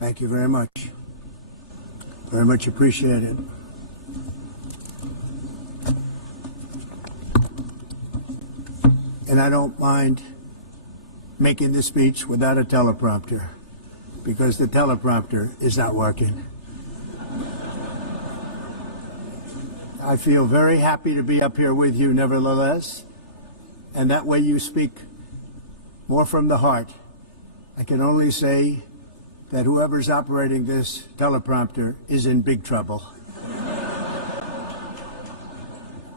Thank you very much. Very much appreciated. And I don't mind making the speech without a teleprompter, because the teleprompter is not working. I feel very happy to be up here with you nevertheless, and that way you speak more from the heart. I can only say that whoever's operating this teleprompter is in big trouble.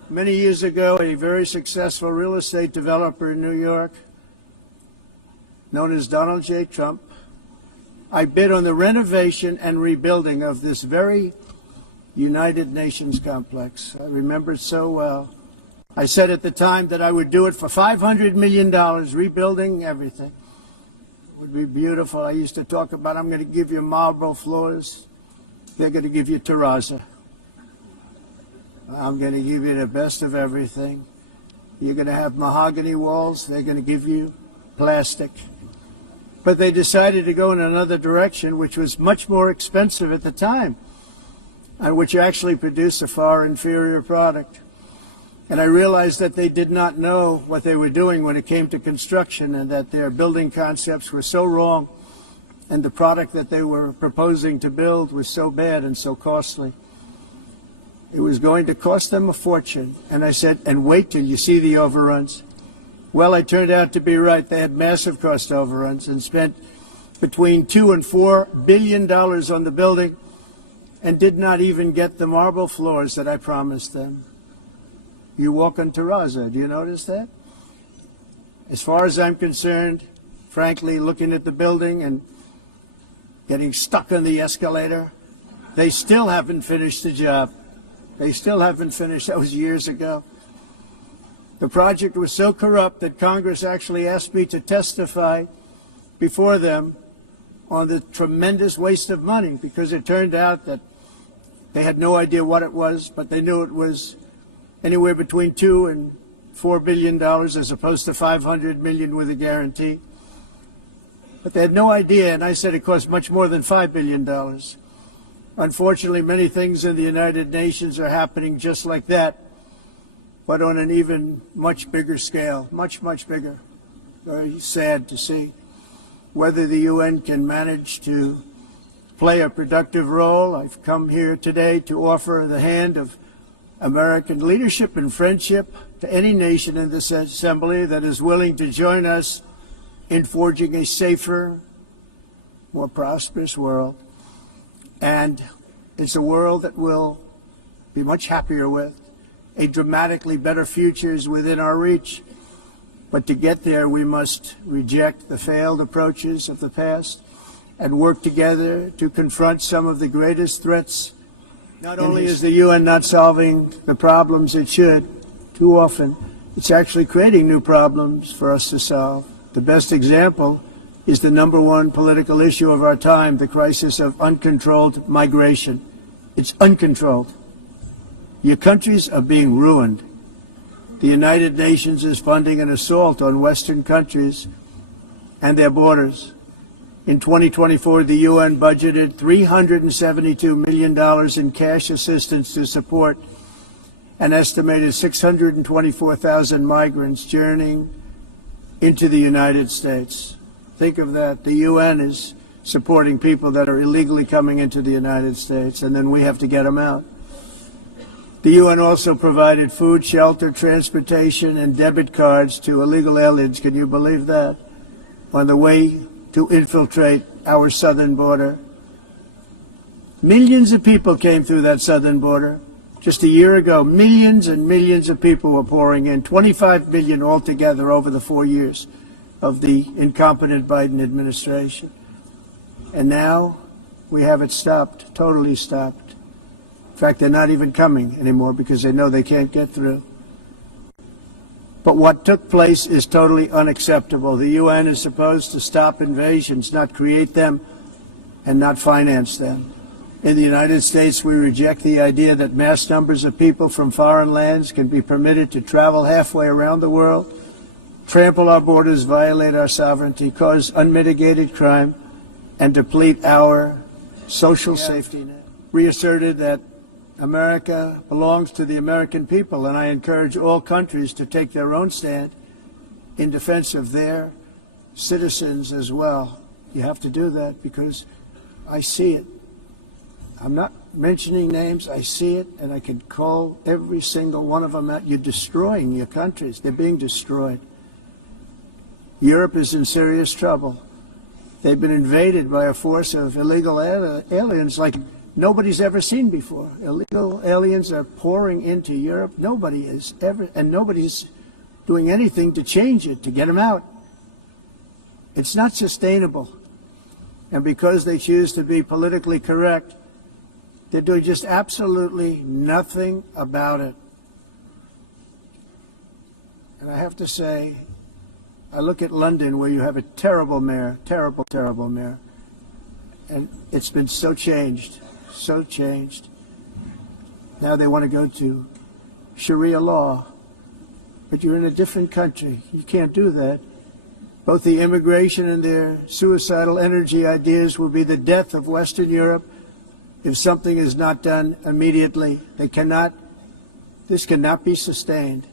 Many years ago, a very successful real estate developer in New York, known as Donald J. Trump, I bid on the renovation and rebuilding of this very United Nations complex. I remember it so well. I said at the time that I would do it for $500 million, rebuilding everything. It would be beautiful. I used to talk about, I'm going to give you marble floors. They're going to give you terrazzo. I'm going to give you the best of everything. You're going to have mahogany walls. They're going to give you plastic. But they decided to go in another direction, which was much more expensive at the time, and which actually produced a far inferior product. And I realized that they did not know what they were doing when it came to construction, and that their building concepts were so wrong, and the product that they were proposing to build was so bad and so costly. It was going to cost them a fortune. And I said, and wait till you see the overruns. Well, I turned out to be right. They had massive cost overruns and spent between $2 and $4 billion on the building and did not even get the marble floors that I promised them. You walk on terrazzo. Do you notice that? As far as I'm concerned, frankly, looking at the building and getting stuck on the escalator, they still haven't finished the job. They still haven't finished. That was years ago. The project was so corrupt that Congress actually asked me to testify before them on the tremendous waste of money, because it turned out that they had no idea what it was, but they knew it was anywhere between $2 and $4 billion as opposed to $500 million with a guarantee. But they had no idea, and I said it cost much more than $5 billion. Unfortunately, many things in the United Nations are happening just like that, but on an even much bigger scale, much, much bigger. Very sad to see. Whether the UN can manage to play a productive role, I've come here today to offer the hand of American leadership and friendship to any nation in this assembly that is willing to join us in forging a safer, more prosperous world. And it's a world that we'll be much happier with. A dramatically better future is within our reach. But to get there, we must reject the failed approaches of the past and work together to confront some of the greatest threats. Not only is the UN not solving the problems it should, too often, it's actually creating new problems for us to solve. The best example is the #1 political issue of our time, the crisis of uncontrolled migration. It's uncontrolled. Your countries are being ruined. The United Nations is funding an assault on Western countries and their borders. In 2024, the UN budgeted $372 million in cash assistance to support an estimated 624,000 migrants journeying into the United States. Think of that. The UN is supporting people that are illegally coming into the United States, and then we have to get them out. The UN also provided food, shelter, transportation, and debit cards to illegal aliens. Can you believe that? On the way to infiltrate our southern border. Millions of people came through that southern border. Just a year ago, millions and millions of people were pouring in, 25 million altogether over the 4 years of the incompetent Biden administration. And now we have it stopped, totally stopped. In fact, they're not even coming anymore because they know they can't get through. But what took place is totally unacceptable. The UN is supposed to stop invasions, not create them and not finance them. In the United States, we reject the idea that mass numbers of people from foreign lands can be permitted to travel halfway around the world, trample our borders, violate our sovereignty, cause unmitigated crime, and deplete our social safety net. Reasserted that America belongs to the American people, and I encourage all countries to take their own stand in defense of their citizens as well. You have to do that because I see it. I'm not mentioning names. I see it, and I can call every single one of them out. You're destroying your countries. They're being destroyed. Europe is in serious trouble. They've been invaded by a force of illegal aliens like nobody's ever seen before. Illegal aliens are pouring into Europe. Nobody is ever, and nobody's doing anything to change it, to get them out. It's not sustainable. And because they choose to be politically correct, they're doing just absolutely nothing about it. And I have to say, I look at London, where you have a terrible mayor, terrible, terrible mayor, and it's been so changed, so changed. Now they want to go to Sharia law, but you're in a different country. You can't do that. Both the immigration and their suicidal energy ideas will be the death of Western Europe if something is not done immediately. This cannot be sustained.